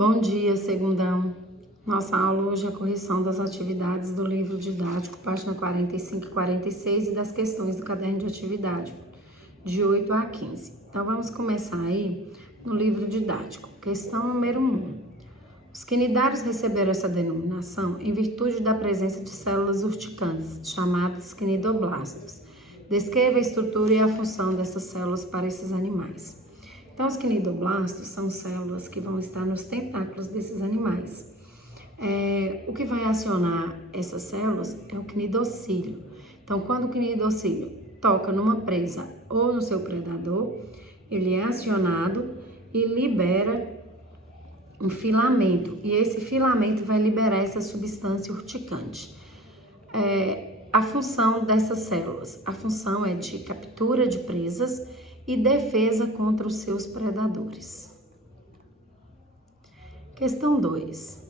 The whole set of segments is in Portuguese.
Bom dia, segundão. Nossa aula hoje é a correção das atividades do livro didático, página 45 e 46 e das questões do caderno de atividade, de 8 a 15. Então, vamos começar aí no livro didático. Questão número 1. Os quinidários receberam essa denominação em virtude da presença de células urticantes, chamadas quinidoblastos. Descreva a estrutura e a função dessas células para esses animais. Então, os quinidoblastos são células que vão estar nos tentáculos desses animais. O que vai acionar essas células é o quinidocílio. Então, quando o quinidocílio toca numa presa ou no seu predador, ele é acionado e libera um filamento. E esse filamento vai liberar essa substância urticante. A função dessas células, a função é de captura de presas e defesa contra os seus predadores. Questão 2.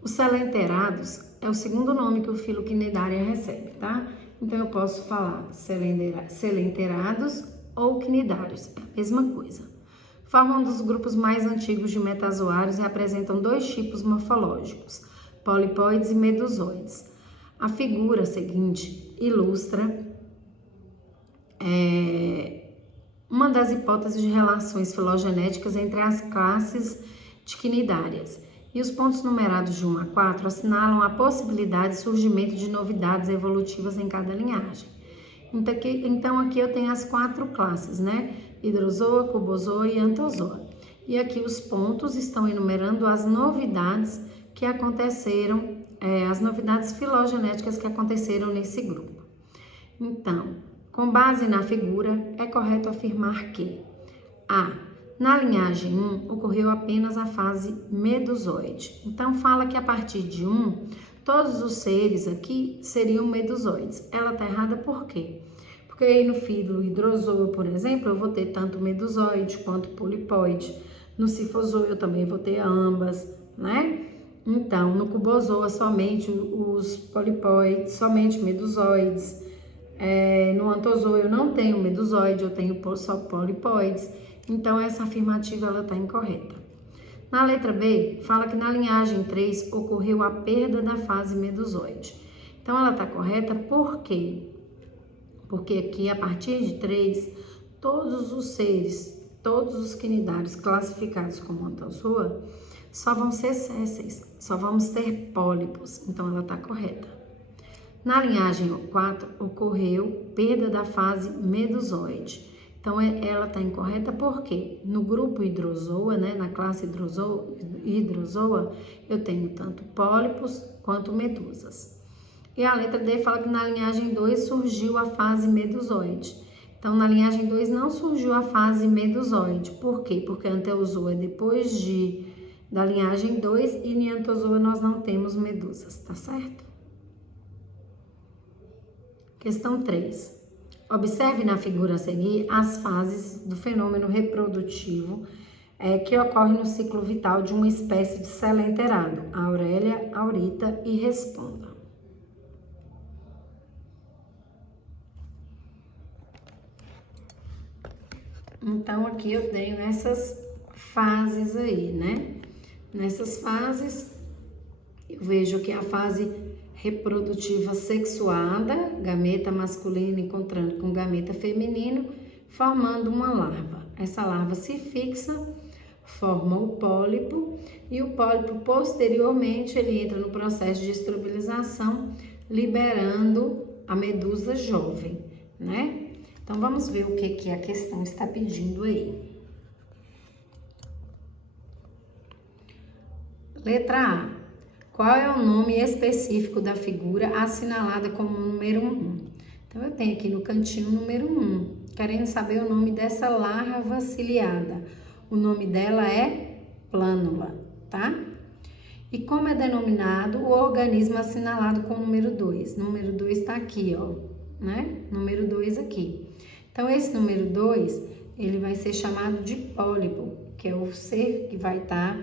Os selenterados é o segundo nome que o filo quinidária recebe, tá? Então, eu posso falar selenterados ou quinidários, é a mesma coisa. Formam um dos grupos mais antigos de metazoários e apresentam dois tipos morfológicos, polipóides e medusoides. A figura seguinte ilustra uma das hipóteses de relações filogenéticas entre as classes de quinidárias. E os pontos numerados de 1 a 4 assinalam a possibilidade de surgimento de novidades evolutivas em cada linhagem. Então, aqui eu tenho as 4 classes, né? Hidrozoa, cubozoa e antozoa. E aqui os pontos estão enumerando as novidades que aconteceram, as novidades filogenéticas que aconteceram nesse grupo. Então, com base na figura, é correto afirmar que na linhagem 1 ocorreu apenas a fase medusoide. Então, fala que a partir de 1, todos os seres aqui seriam medusoides. Ela está errada por quê? Porque aí no filo hidrozoa, por exemplo, eu vou ter tanto medusoide quanto polipóide. No cifozoa eu também vou ter ambas, né? Então, no cubozoa somente os polipóides, somente medusoides. No antozoa eu não tenho medusoide, eu tenho só polipóides. Então, essa afirmativa ela está incorreta. Na letra B, fala que na linhagem 3 ocorreu a perda da fase medusoide. Então, ela está correta por quê? Porque aqui, a partir de 3, todos os seres, todos os quinidários classificados como antozoa, só vão ser sésseis, só vamos ter pólipos. Então, ela está correta. Na linhagem 4, ocorreu perda da fase medusoide. Então, ela está incorreta porque no grupo hidrozoa, né, na classe hidrozoa, eu tenho tanto pólipos quanto medusas. E a letra D fala que na linhagem 2 surgiu a fase medusoide. Então, na linhagem 2 não surgiu a fase medusoide. Por quê? Porque a anteozoa é depois da linhagem 2 e em antozoa nós não temos medusas, tá certo? Questão 3. Observe na figura a seguir as fases do fenômeno reprodutivo que ocorre no ciclo vital de uma espécie de selenterado, Aurélia, Aurita, e responda. Então, aqui eu tenho essas fases aí, né? Nessas fases, eu vejo que a fase reprodutiva sexuada, gameta masculino encontrando com gameta feminino, formando uma larva. Essa larva se fixa, forma o pólipo, e o pólipo, posteriormente, ele entra no processo de estrobilização, liberando a medusa jovem, né? Então, vamos ver o que a questão está pedindo aí. Letra A. Qual é o nome específico da figura assinalada como número 1? Então, eu tenho aqui no cantinho o número 1, querendo saber o nome dessa larva ciliada. O nome dela é plânula, tá? E como é denominado o organismo assinalado com o número 2? Número 2 está aqui, ó, né? Número 2 aqui. Então, esse número 2, ele vai ser chamado de pólipo, que é o ser que vai estar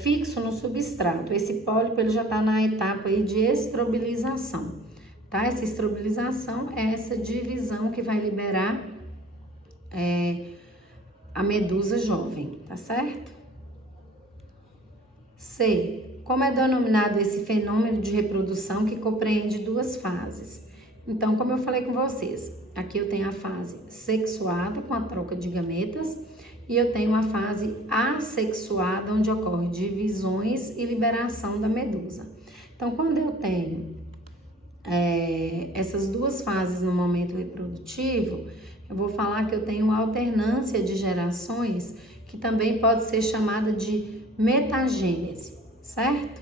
fixo no substrato. Esse pólipo ele já está na etapa aí de estrobilização, tá? Essa estrobilização é essa divisão que vai liberar a medusa jovem, tá certo? C. Como é denominado esse fenômeno de reprodução que compreende duas fases? Então, como eu falei com vocês, aqui eu tenho a fase sexuada, com a troca de gametas, e eu tenho a fase assexuada, onde ocorre divisões e liberação da medusa. Então, quando eu tenho essas duas fases no momento reprodutivo, eu vou falar que eu tenho alternância de gerações, que também pode ser chamada de metagênese, certo?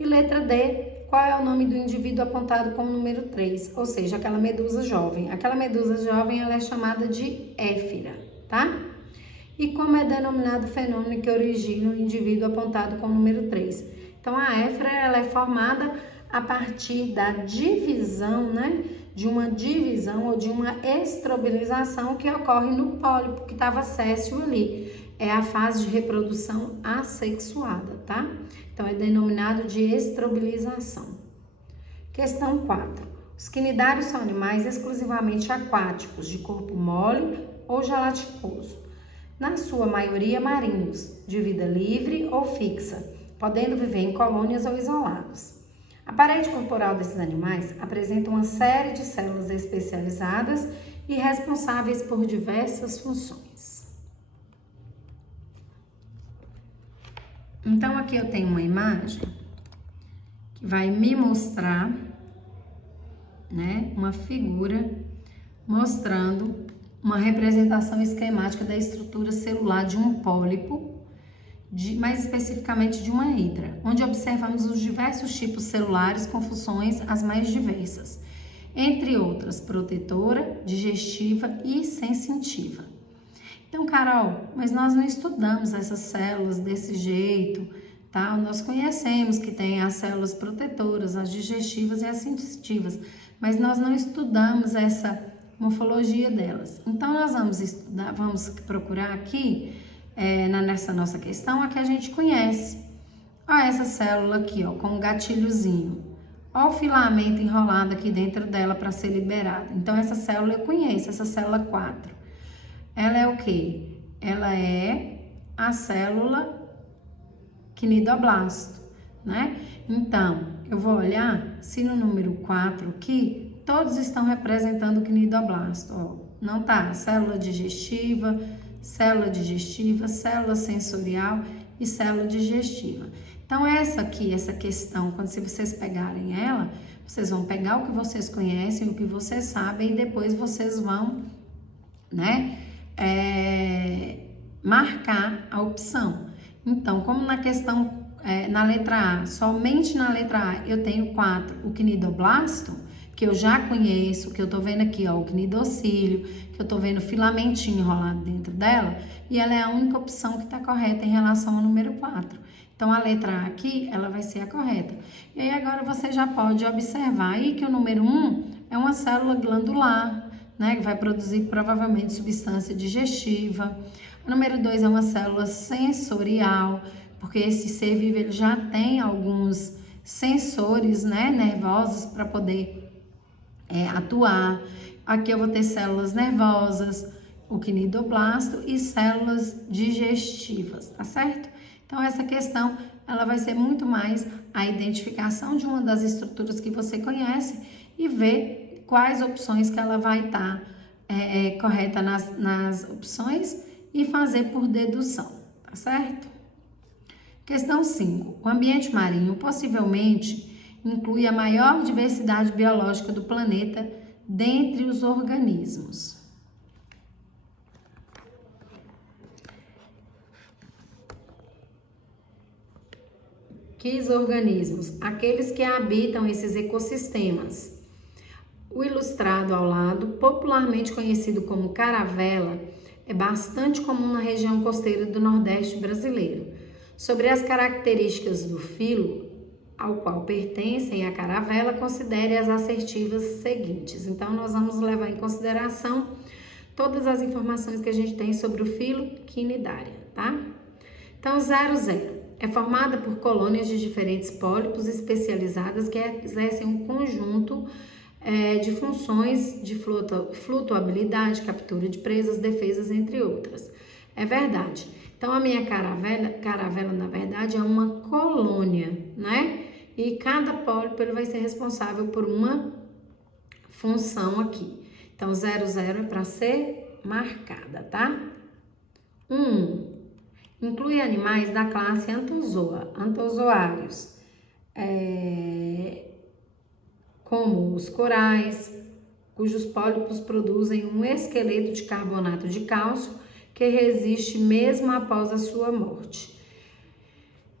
E letra D, qual é o nome do indivíduo apontado como número 3? Ou seja, aquela medusa jovem. Aquela medusa jovem, ela é chamada de éfira, tá? E como é denominado o fenômeno que origina o indivíduo apontado como número 3? Então, a éfira, ela é formada a partir da divisão, né? De uma divisão ou de uma estrobilização que ocorre no pólipo que estava séssil ali. É a fase de reprodução assexuada, tá? Então, é denominado de estrobilização. Questão 4. Os quinidários são animais exclusivamente aquáticos, de corpo mole ou gelatinoso. Na sua maioria, marinhos, de vida livre ou fixa, podendo viver em colônias ou isolados. A parede corporal desses animais apresenta uma série de células especializadas e responsáveis por diversas funções. Então, aqui eu tenho uma imagem que vai me mostrar, né, uma figura mostrando uma representação esquemática da estrutura celular de um pólipo, mais especificamente de uma hidra, onde observamos os diversos tipos celulares com funções as mais diversas, entre outras, protetora, digestiva e sensitiva. Então, Carol, mas nós não estudamos essas células desse jeito, tá? Nós conhecemos que tem as células protetoras, as digestivas e as sensitivas, mas nós não estudamos essa morfologia delas. Então, nós vamos estudar, vamos procurar aqui, nessa nossa questão, a que a gente conhece. Olha essa célula aqui, ó, com um gatilhozinho. Olha o filamento enrolado aqui dentro dela para ser liberado. Então, essa célula eu conheço, essa célula 4. Ela é o quê? Ela é a célula quinidoblasto, né? Então, eu vou olhar se no número 4 aqui, todos estão representando o quinidoblasto. Ó, não tá? Célula digestiva, célula sensorial e célula digestiva. Então, essa aqui, essa questão, quando vocês pegarem ela, vocês vão pegar o que vocês conhecem, o que vocês sabem, e depois vocês vão, né, marcar a opção. Então, como na questão, na letra A, somente na letra A eu tenho 4, o quinidoblasto, que eu já conheço, que eu tô vendo aqui, ó, o quinidocílio, que eu tô vendo o filamentinho enrolado dentro dela, e ela é a única opção que tá correta em relação ao número 4. Então, a letra A aqui, ela vai ser a correta. E aí, agora você já pode observar aí que o número 1 é uma célula glandular, né, que vai produzir provavelmente substância digestiva. O número 2 é uma célula sensorial, porque esse ser vivo ele já tem alguns sensores, né, nervosos para poder atuar. Aqui eu vou ter células nervosas, o quinidoblasto e células digestivas, tá certo? Então, essa questão, ela vai ser muito mais a identificação de uma das estruturas que você conhece e ver quais opções que ela vai estar correta nas opções e fazer por dedução, tá certo? Questão 5. O ambiente marinho possivelmente inclui a maior diversidade biológica do planeta dentre os organismos. Que organismos? Aqueles que habitam esses ecossistemas. O ilustrado ao lado, popularmente conhecido como caravela, é bastante comum na região costeira do Nordeste brasileiro. Sobre as características do filo ao qual pertencem a caravela, considere as assertivas seguintes. Então, nós vamos levar em consideração todas as informações que a gente tem sobre o filo quinidária, tá? Então, 00 é formada por colônias de diferentes pólipos especializadas que exercem um conjunto de funções de flutuabilidade, captura de presas, defesas, entre outras. É verdade. Então, a minha caravela, na verdade, é uma colônia, né? E cada pólipo ele vai ser responsável por uma função aqui. Então, 00 é para ser marcada, tá? 1. Inclui animais da classe Anthozoa, antozoários, como os corais, cujos pólipos produzem um esqueleto de carbonato de cálcio que resiste mesmo após a sua morte.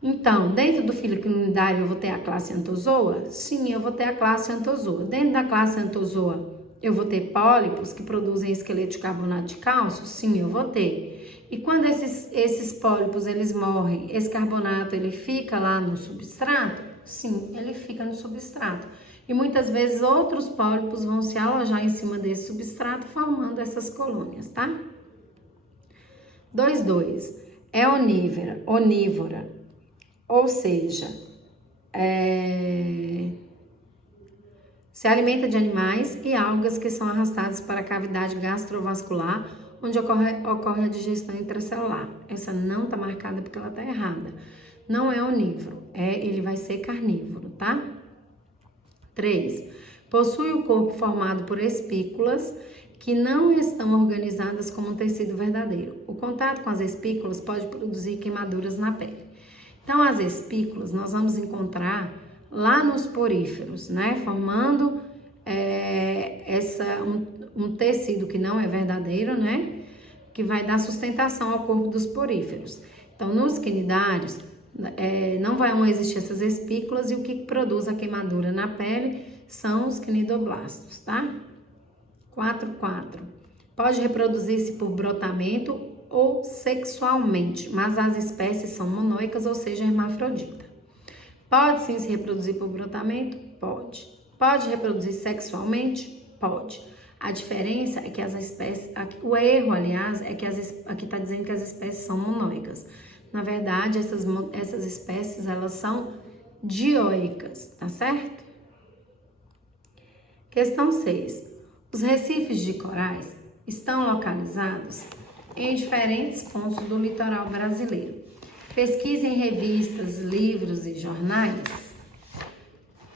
Então, dentro do filo quinidário eu vou ter a classe Anthozoa? Sim, eu vou ter a classe Anthozoa. Dentro da classe Anthozoa eu vou ter pólipos que produzem esqueleto de carbonato de cálcio? Sim, eu vou ter. E quando esses pólipos eles morrem, esse carbonato ele fica lá no substrato? Sim, ele fica no substrato. E muitas vezes outros pólipos vão se alojar em cima desse substrato, formando essas colônias, tá? 2.2. É onívora, ou seja, se alimenta de animais e algas que são arrastados para a cavidade gastrovascular, onde ocorre a digestão intracelular. Essa não está marcada porque ela está errada. Não é onívoro, ele vai ser carnívoro, tá? 3. Possui o corpo formado por espículas que não estão organizadas como um tecido verdadeiro. O contato com as espículas pode produzir queimaduras na pele. Então, as espículas nós vamos encontrar lá nos poríferos, né? Formando um tecido que não é verdadeiro, né? Que vai dar sustentação ao corpo dos poríferos. Então, nos quinidários, não vão existir essas espículas e o que produz a queimadura na pele são os quinidoblastos, tá? 4.4. Pode reproduzir-se por brotamento ou sexualmente, mas as espécies são monóicas, ou seja, hermafrodita. Pode sim se reproduzir por brotamento? Pode. Pode reproduzir sexualmente? Pode. A diferença é que as espécies, o erro, aliás, é que aqui está dizendo que as espécies são monóicas. Na verdade, essas espécies, elas são dioicas, tá certo? Questão 6. Os recifes de corais estão localizados em diferentes pontos do litoral brasileiro. Pesquise em revistas, livros e jornais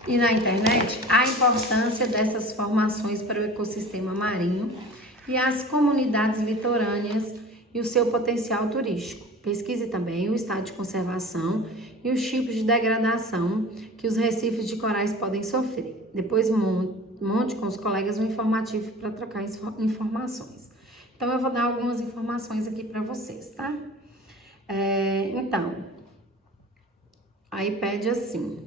e na internet a importância dessas formações para o ecossistema marinho e as comunidades litorâneas e o seu potencial turístico. Pesquise também o estado de conservação e os tipos de degradação que os recifes de corais podem sofrer. Depois monte com os colegas um informativo para trocar informações. Então, eu vou dar algumas informações aqui para vocês, tá? Então, aí pede assim,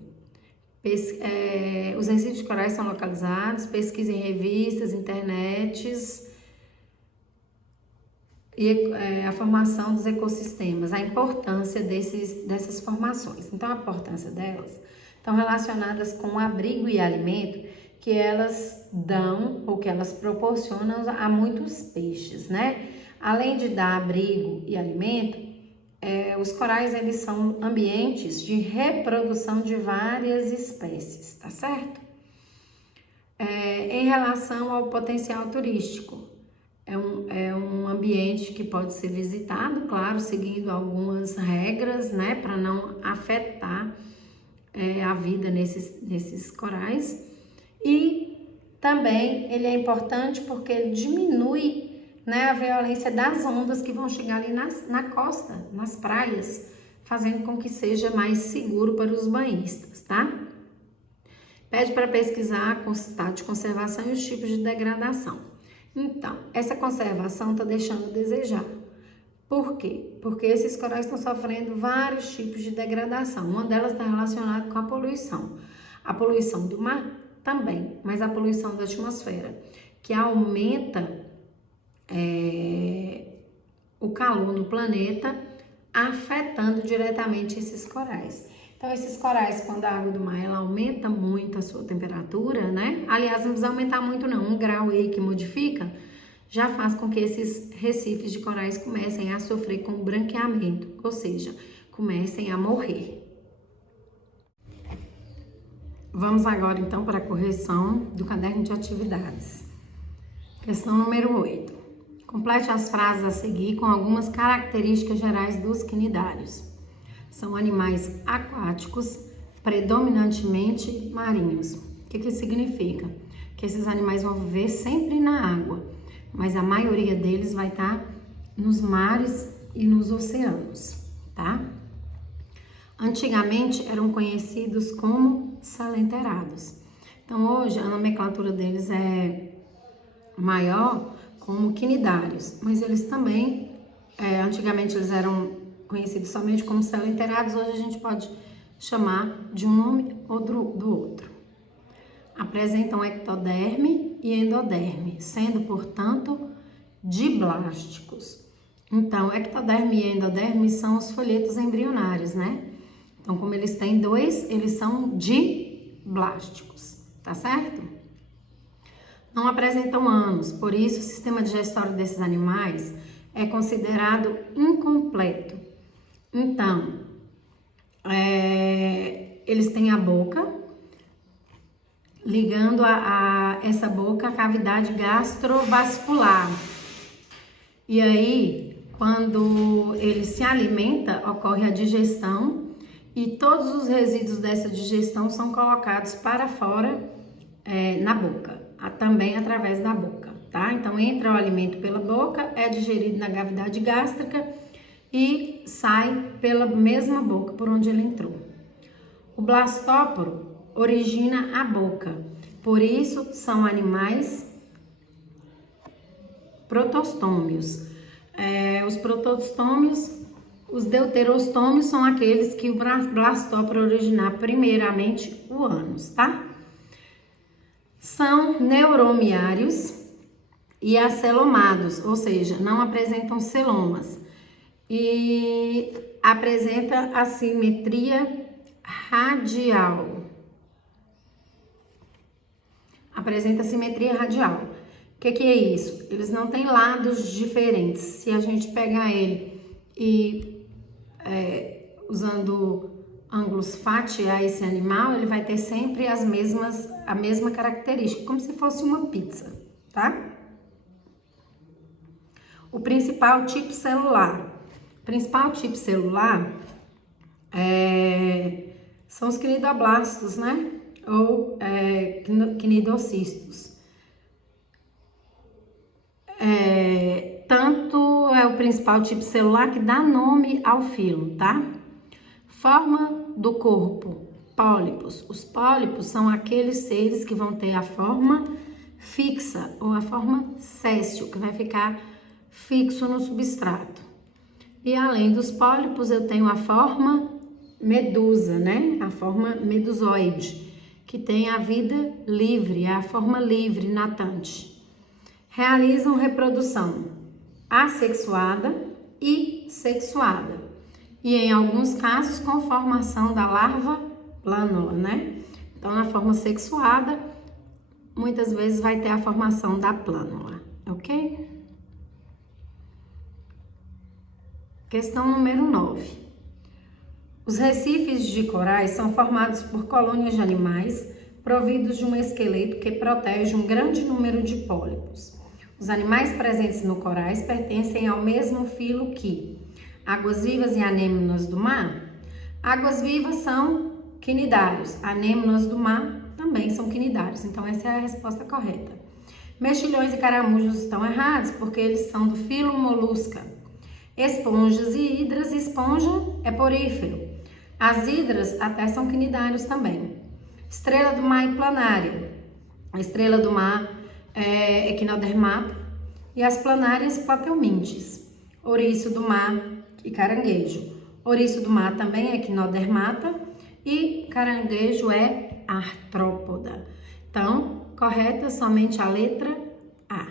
os recifes de corais são localizados, pesquisa em revistas, internets, e a formação dos ecossistemas, a importância dessas formações. Então, a importância delas estão relacionadas com abrigo e alimento que elas dão ou que elas proporcionam a muitos peixes, né? Além de dar abrigo e alimento, os corais eles são ambientes de reprodução de várias espécies, tá certo? Em relação ao potencial turístico, é um ambiente que pode ser visitado, claro, seguindo algumas regras, né, para não afetar a vida nesses corais. E também ele é importante porque ele diminui, né, a violência das ondas que vão chegar ali na costa, nas praias, fazendo com que seja mais seguro para os banhistas, tá? Pede para pesquisar o estado de conservação e os tipos de degradação. Então, essa conservação está deixando a desejar. Por quê? Porque esses corais estão sofrendo vários tipos de degradação. Uma delas está relacionada com a poluição. A poluição do mar também, mas a poluição da atmosfera, que aumenta o calor no planeta, afetando diretamente esses corais. Então, esses corais, quando a água do mar ela aumenta muito a sua temperatura, né? Aliás, não precisa aumentar muito não, 1 grau aí que modifica, já faz com que esses recifes de corais comecem a sofrer com branqueamento, ou seja, comecem a morrer. Vamos agora, então, para a correção do caderno de atividades. Questão número 8. Complete as frases a seguir com algumas características gerais dos quinidários. São animais aquáticos, predominantemente marinhos. O que isso significa? Que esses animais vão viver sempre na água, mas a maioria deles vai estar nos mares e nos oceanos, tá? Antigamente eram conhecidos como salenterados. Então hoje a nomenclatura deles é maior como quinidários, mas eles também, antigamente eles eram conhecidos somente como salenterados, hoje a gente pode chamar de um nome ou do outro. Apresentam ectoderme e endoderme, sendo, portanto, diblásticos. Então, ectoderme e endoderme são os folhetos embrionários, né? Então, como eles têm dois, eles são diblásticos, tá certo? Não apresentam ânus, por isso o sistema digestório desses animais é considerado incompleto. Então, eles têm a boca, ligando a essa boca à cavidade gastrovascular. E aí, quando ele se alimenta, ocorre a digestão e todos os resíduos dessa digestão são colocados para fora na boca, também através da boca, tá? Então, entra o alimento pela boca, é digerido na cavidade gástrica e sai pela mesma boca por onde ele entrou. O blastóporo origina a boca, por isso são animais protostômios. Os protostômios, os deuterostômios são aqueles que o blastóporo originar primeiramente o ânus, tá? São neuromiários e acelomados, ou seja, não apresentam celomas e apresenta assimetria radial. Apresenta simetria radial. O que é isso? Eles não têm lados diferentes. Se a gente pegar ele e usando ângulos fatiar esse animal, ele vai ter sempre a mesma característica, como se fosse uma pizza, tá? O principal tipo celular. O principal tipo celular são os quinidoblastos, né? Ou quinidocistos. Tanto é o principal tipo celular que dá nome ao filo, tá? Forma do corpo, pólipos. Os pólipos são aqueles seres que vão ter a forma fixa ou a forma séstil, que vai ficar fixo no substrato. E além dos pólipos, eu tenho a forma medusa, né? A forma medusoide, que tem a vida livre, a forma livre, natante. Realizam reprodução assexuada e sexuada. E em alguns casos com formação da larva plânula, né? Então, na forma sexuada, muitas vezes vai ter a formação da plânula, ok? Questão número 9. Os recifes de corais são formados por colônias de animais providos de um esqueleto que protege um grande número de pólipos. Os animais presentes no corais pertencem ao mesmo filo que águas vivas e anêmonas do mar. Águas vivas são quinidários, anêmonas do mar também são quinidários, então essa é a resposta correta. Mexilhões e caramujos estão errados porque eles são do filo molusca. Esponjas e hidras, esponja é porífero. As hidras até são quinidários também. Estrela do mar e planária. A estrela do mar é equinodermata e as planárias plateumintes. Ouriço do mar e caranguejo. Ouriço do mar também é equinodermata e caranguejo é artrópoda. Então, correta somente a letra A.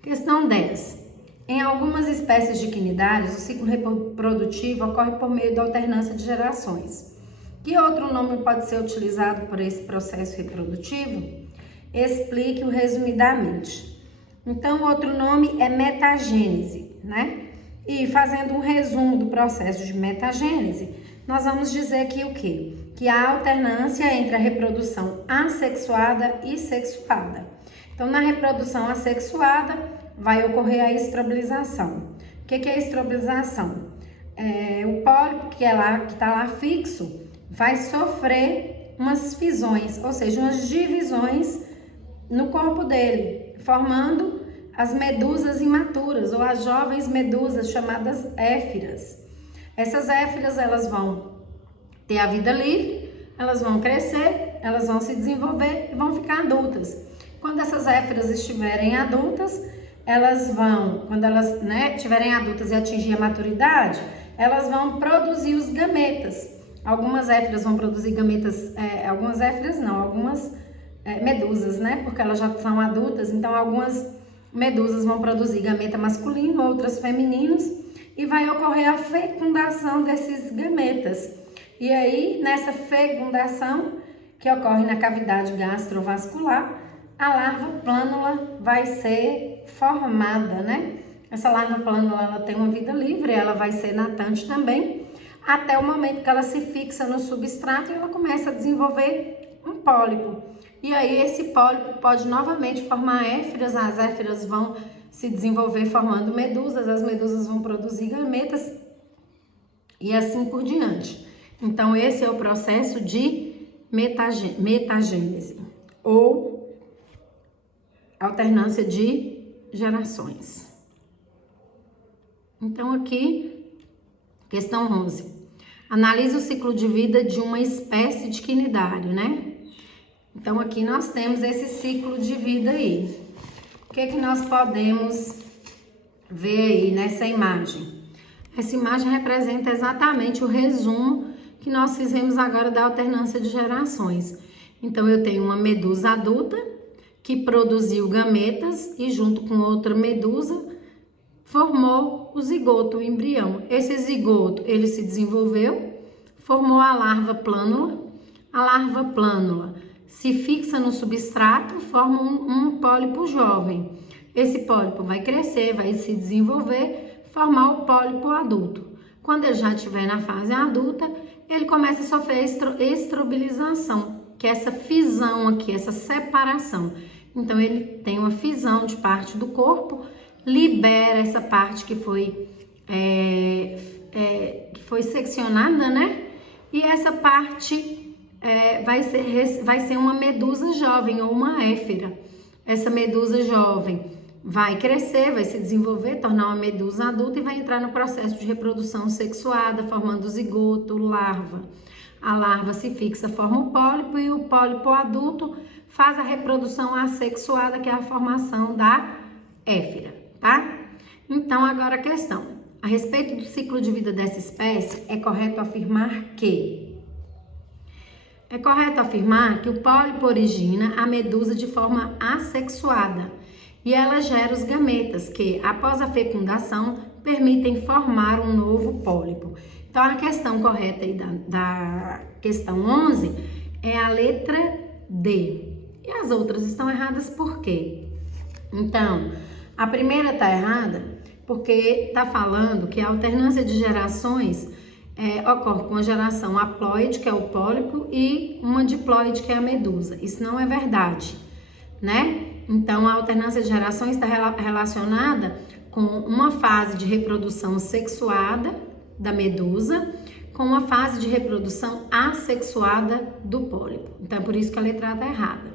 Questão 10. Em algumas espécies de quinidários, o ciclo reprodutivo ocorre por meio da alternância de gerações. Que outro nome pode ser utilizado por esse processo reprodutivo? Explique-o resumidamente. Então, outro nome é metagênese, né? E fazendo um resumo do processo de metagênese, nós vamos dizer que o quê? Que há alternância entre a reprodução assexuada e sexuada. Então, na reprodução assexuada, vai ocorrer a estrobilização. O que é a estrobilização? O pólipo que está lá fixo vai sofrer umas fisões, ou seja, umas divisões no corpo dele, formando as medusas imaturas ou as jovens medusas chamadas éfiras. Essas éfiras, elas vão ter a vida livre, elas vão crescer, elas vão se desenvolver e vão ficar adultas. Quando essas éfiras estiverem adultas, quando elas estiverem adultas e atingir a maturidade, elas vão produzir os gametas. Algumas éfiras vão produzir gametas, algumas medusas, porque elas já são adultas, então algumas medusas vão produzir gameta masculino, outras femininos, e vai ocorrer a fecundação desses gametas. E aí, nessa fecundação, que ocorre na cavidade gastrovascular, a larva plânula vai ser formada, Essa larva plânula, ela tem uma vida livre, ela vai ser natante também, até o momento que ela se fixa no substrato e ela começa a desenvolver um pólipo. E aí esse pólipo pode novamente formar éfiras, as éfiras vão se desenvolver formando medusas, as medusas vão produzir gametas e assim por diante. Então esse é o processo de metagênese ou alternância de gerações. Então aqui, questão 11. Analise o ciclo de vida de uma espécie de quinidário, Então aqui nós temos esse ciclo de vida aí. O que nós podemos ver aí nessa imagem? Essa imagem representa exatamente o resumo que nós fizemos agora da alternância de gerações. Então eu tenho uma medusa adulta que produziu gametas e junto com outra medusa formou o zigoto, o embrião. Esse zigoto, ele se desenvolveu, formou a larva plânula. A larva plânula se fixa no substrato, forma um pólipo jovem. Esse pólipo vai crescer, vai se desenvolver, formar o pólipo adulto. Quando ele já estiver na fase adulta, ele começa a sofrer estrobilização, que é essa fisão aqui, essa separação. Então, ele tem uma fisão de parte do corpo, libera essa parte que foi seccionada, E essa parte vai ser uma medusa jovem ou uma éfira. Essa medusa jovem vai crescer, vai se desenvolver, tornar uma medusa adulta e vai entrar no processo de reprodução sexuada, formando zigoto, larva. A larva se fixa, forma o pólipo e o pólipo adulto faz a reprodução assexuada, que é a formação da éfira, Então, agora a questão. A respeito do ciclo de vida dessa espécie, é correto afirmar que... É correto afirmar que o pólipo origina a medusa de forma assexuada e ela gera os gametas que, após a fecundação, permitem formar um novo pólipo. Então, a questão correta aí da questão 11 é a letra D. E as outras estão erradas por quê? Então, a primeira está errada porque está falando que a alternância de gerações ocorre com a geração haploide, que é o pólipo, e uma diploide, que é a medusa. Isso não é verdade, Então, a alternância de gerações está relacionada com uma fase de reprodução sexuada da medusa com uma fase de reprodução assexuada do pólipo. Então, é por isso que a letra A está errada.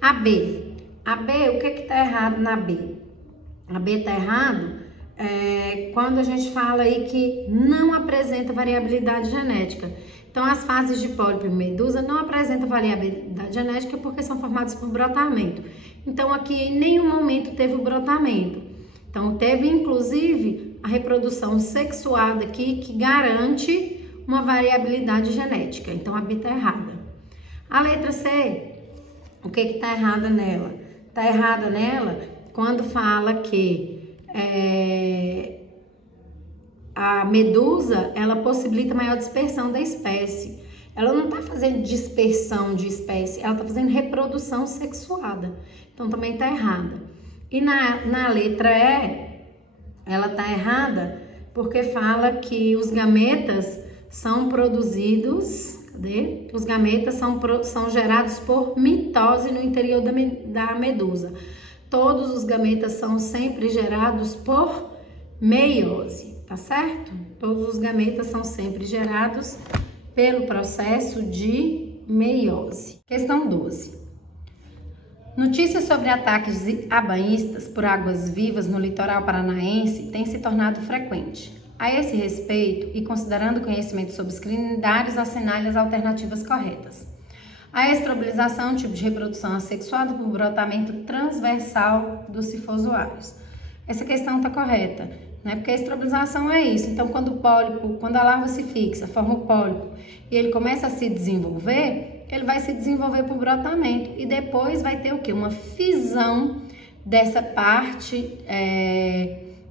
A B, o que está errado na B? A B está errado quando a gente fala aí que não apresenta variabilidade genética. Então, as fases de pólipo e medusa não apresentam variabilidade genética porque são formadas por brotamento. Então, aqui em nenhum momento teve o brotamento. Então, teve inclusive a reprodução sexuada aqui que garante uma variabilidade genética. Então, a B está errada. A letra C, o que está errada nela? Está errada nela quando fala que a medusa, ela possibilita maior dispersão da espécie. Ela não está fazendo dispersão de espécie, ela está fazendo reprodução sexuada. Então, também está errada. E na letra E, ela está errada porque fala que os gametas são produzidos... Cadê? Os gametas são gerados por mitose no interior da medusa. todos os gametas são sempre gerados por meiose, tá certo? Todos os gametas são sempre gerados pelo processo de meiose. Questão 12. Notícias sobre ataques a banhistas por águas-vivas no litoral paranaense têm se tornado frequente. A esse respeito, e considerando o conhecimento sobre os cnidários, assinale as alternativas corretas. A estrobilização é um tipo de reprodução assexuada por brotamento transversal dos sifozoários. Essa questão está correta, né? Porque a estrobilização é isso. Então, quando a larva se fixa, forma o pólipo e ele começa a se desenvolver, ele vai se desenvolver por brotamento e depois vai ter o quê? Uma fisão dessa parte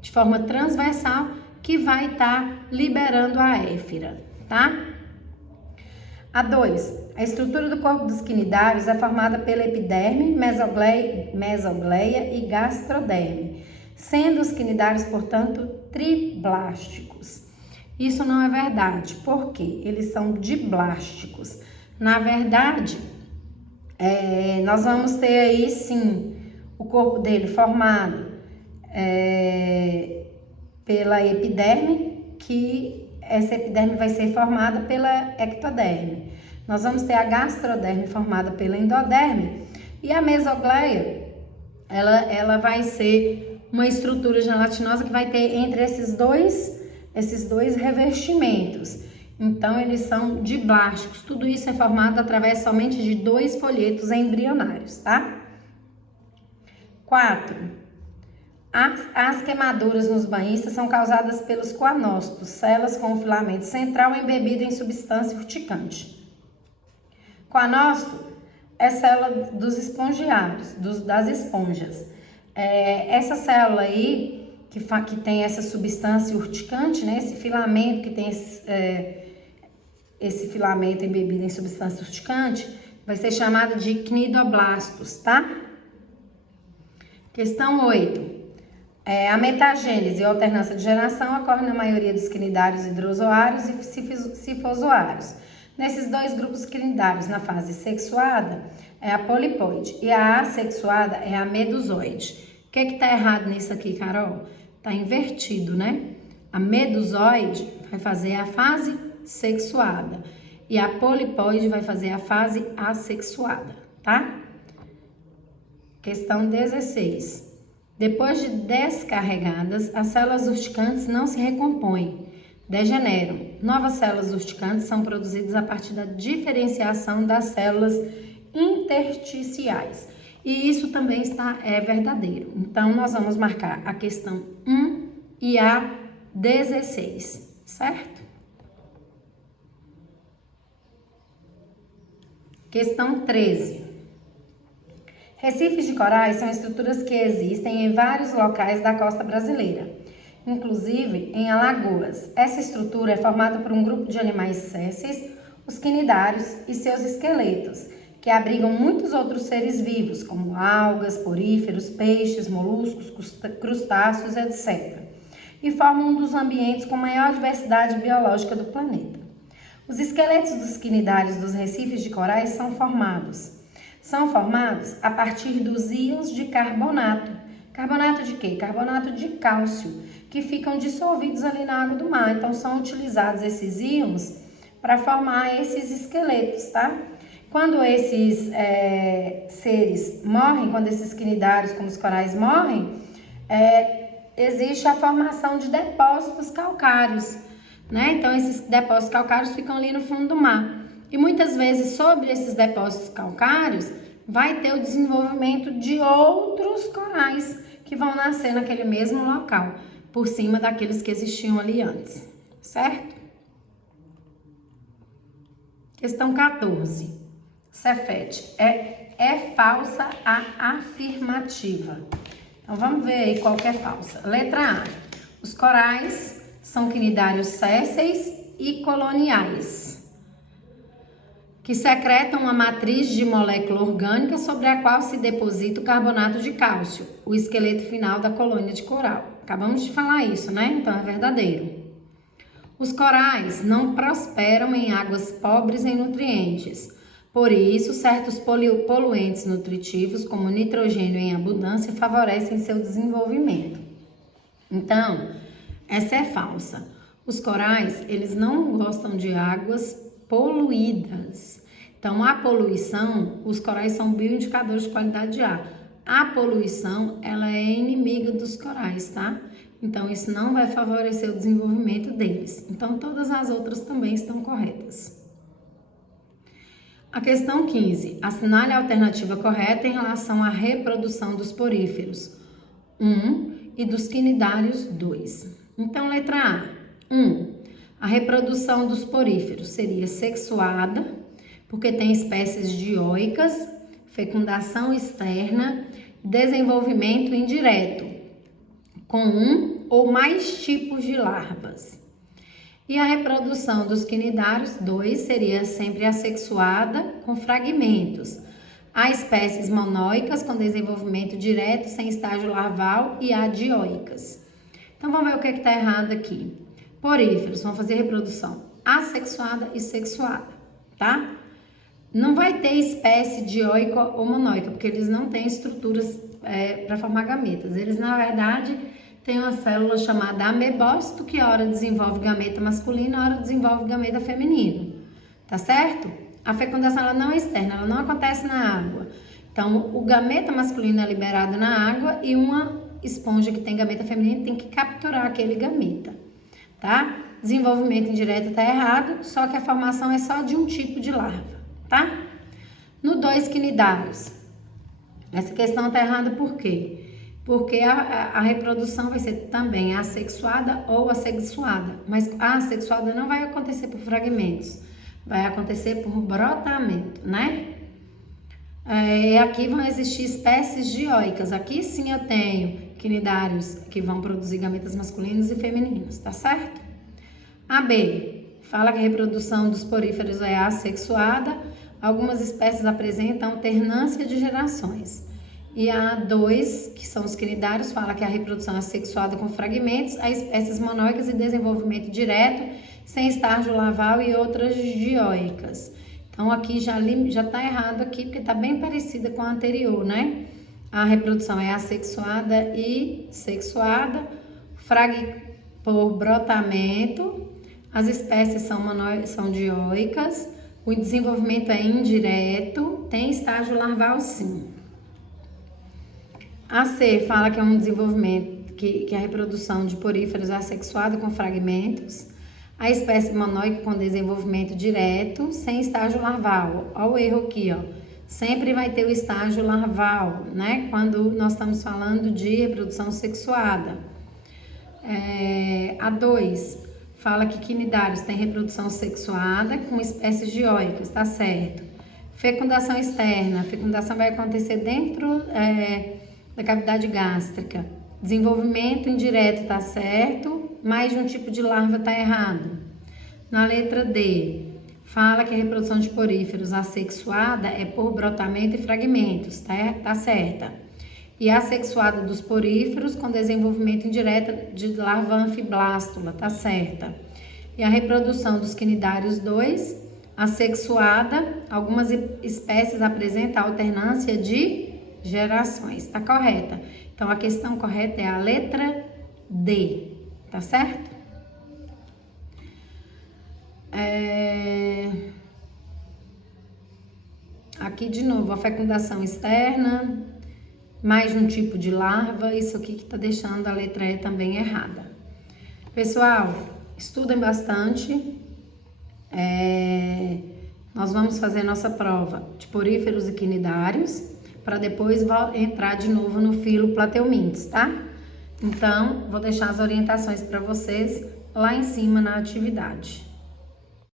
de forma transversal que vai estar liberando a éfira, tá? A 2. A estrutura do corpo dos cnidários é formada pela epiderme, mesogleia e gastroderme, sendo os cnidários, portanto, triblásticos. Isso não é verdade, porque eles são diblásticos. Na verdade, nós vamos ter aí, sim, o corpo dele formado pela epiderme, que essa epiderme vai ser formada pela ectoderme. Nós vamos ter a gastroderme formada pela endoderme e a mesogleia, ela vai ser uma estrutura gelatinosa que vai ter entre esses dois revestimentos. Então, eles são diblásticos. Tudo isso é formado através somente de 2 folhetos embrionários, tá? 4. As queimaduras nos banhistas são causadas pelos coanócitos, células com o filamento central embebido em substância urticante. Coanócito é célula dos espongiários, das esponjas. Essa célula aí, que tem essa substância urticante, né, esse filamento que tem esse filamento embebido em substância urticante, vai ser chamada de cnidoblastos, tá? Questão 8. A metagênese e alternância de geração ocorre na maioria dos cnidários hidrozoários e sifozoários. Nesses 2 grupos cnidários, na fase sexuada, é a polipoide e a assexuada é a medusoide. O que está errado nisso aqui, Carol? Está invertido, né? A medusoide vai fazer a fase sexuada e a polipoide vai fazer a fase assexuada, tá? Questão 16. Depois de descarregadas, as células urticantes não se recompõem, degeneram. Novas células urticantes são produzidas a partir da diferenciação das células intersticiais. E isso também é verdadeiro. Então, nós vamos marcar a questão 1 e a 16, certo? Questão 13. Recifes de corais são estruturas que existem em vários locais da costa brasileira, inclusive em Alagoas. Essa estrutura é formada por um grupo de animais sésseis, os cnidários e seus esqueletos, que abrigam muitos outros seres vivos, como algas, poríferos, peixes, moluscos, crustáceos, etc., e formam um dos ambientes com maior diversidade biológica do planeta. Os esqueletos dos cnidários dos recifes de corais são formados a partir dos íons de carbonato. Carbonato de quê? Carbonato de cálcio, que ficam dissolvidos ali na água do mar. Então, são utilizados esses íons para formar esses esqueletos, tá? Quando esses seres morrem, quando esses cnidários, como os corais, morrem, existe a formação de depósitos calcários, né? Então, esses depósitos calcários ficam ali no fundo do mar. E muitas vezes, sobre esses depósitos calcários, vai ter o desenvolvimento de outros corais que vão nascer naquele mesmo local, por cima daqueles que existiam ali antes, certo? Questão 14. Cefete. É falsa a afirmativa. Então, vamos ver aí qual que é falsa. Letra A. Os corais são cnidários sésseis e coloniais, que secretam uma matriz de molécula orgânica sobre a qual se deposita o carbonato de cálcio, o esqueleto final da colônia de coral. Acabamos de falar isso, né? Então, é verdadeiro. Os corais não prosperam em águas pobres em nutrientes, Por isso, certos poluentes nutritivos, como nitrogênio em abundância, favorecem seu desenvolvimento. Então, essa é falsa. Os corais, eles não gostam de águas poluídas. Então, a poluição, os corais são bioindicadores de qualidade de ar. A poluição, ela é inimiga dos corais, tá? Então, isso não vai favorecer o desenvolvimento deles. Então, todas as outras também estão corretas. A questão 15. Assinale a alternativa correta em relação à reprodução dos poríferos 1 e dos quinidários 2. Então, letra A. 1. A reprodução dos poríferos seria sexuada, porque tem espécies dioicas, fecundação externa e desenvolvimento indireto, com um ou mais tipos de larvas. E a reprodução dos quinidários 2 seria sempre assexuada, com fragmentos. Há espécies monóicas com desenvolvimento direto, sem estágio larval, e adioicas. Então, vamos ver o que está errado aqui. Poríferos vão fazer reprodução assexuada e sexuada, tá? Não vai ter espécie dioica ou monóica, porque eles não têm estruturas para formar gametas. Eles, na verdade, têm uma célula chamada amebócito, que hora desenvolve gameta masculino, hora desenvolve gameta feminino, tá certo? A fecundação ela não é externa, ela não acontece na água. Então, o gameta masculino é liberado na água e uma esponja que tem gameta feminino tem que capturar aquele gameta, tá? Desenvolvimento indireto está errado, só que a formação é só de um tipo de larva, tá? No 2 quinidários, essa questão está errada por quê? Porque a reprodução vai ser também assexuada ou assexuada, mas a assexuada não vai acontecer por fragmentos, vai acontecer por brotamento, né? Aqui vão existir espécies dioicas. Aqui sim eu tenho quinidários que vão produzir gametas masculinos e femininos, tá certo? A B fala que a reprodução dos poríferos é assexuada. Algumas espécies apresentam alternância de gerações. E a 2, que são os quinidários, fala que a reprodução é sexuada com fragmentos, há espécies monóicas e desenvolvimento direto, sem estágio larval e outras dioicas. Então, aqui já está errado aqui, porque está bem parecida com a anterior, né? A reprodução é assexuada e sexuada, por brotamento, as espécies são dioicas, o desenvolvimento é indireto, tem estágio larval sim. A C fala que é um desenvolvimento, que a reprodução de poríferos é assexuada com fragmentos. A espécie monóica com desenvolvimento direto, sem estágio larval. Olha o erro aqui, ó. Sempre vai ter o estágio larval, né? Quando nós estamos falando de reprodução sexuada. A 2 fala que quinidários têm reprodução sexuada com espécies dioicas, tá certo. Fecundação externa. A fecundação vai acontecer dentro da cavidade gástrica. Desenvolvimento indireto tá certo, mais de um tipo de larva tá errado. Na letra D, fala que a reprodução de poríferos assexuada é por brotamento e fragmentos, tá certa. E a assexuada dos poríferos com desenvolvimento indireto de larva anfiblástula, tá certa. E a reprodução dos quinidários 2, assexuada, algumas espécies apresentam alternância de gerações, tá correta. Então, a questão correta é a letra D, tá certo? Aqui, de novo, a fecundação externa, mais de um tipo de larva, isso aqui que tá deixando a letra E também errada. Pessoal, estudem bastante. Nós vamos fazer nossa prova de poríferos e quinidários, para depois entrar de novo no filo plateumintes, tá? Então, vou deixar as orientações para vocês lá em cima na atividade.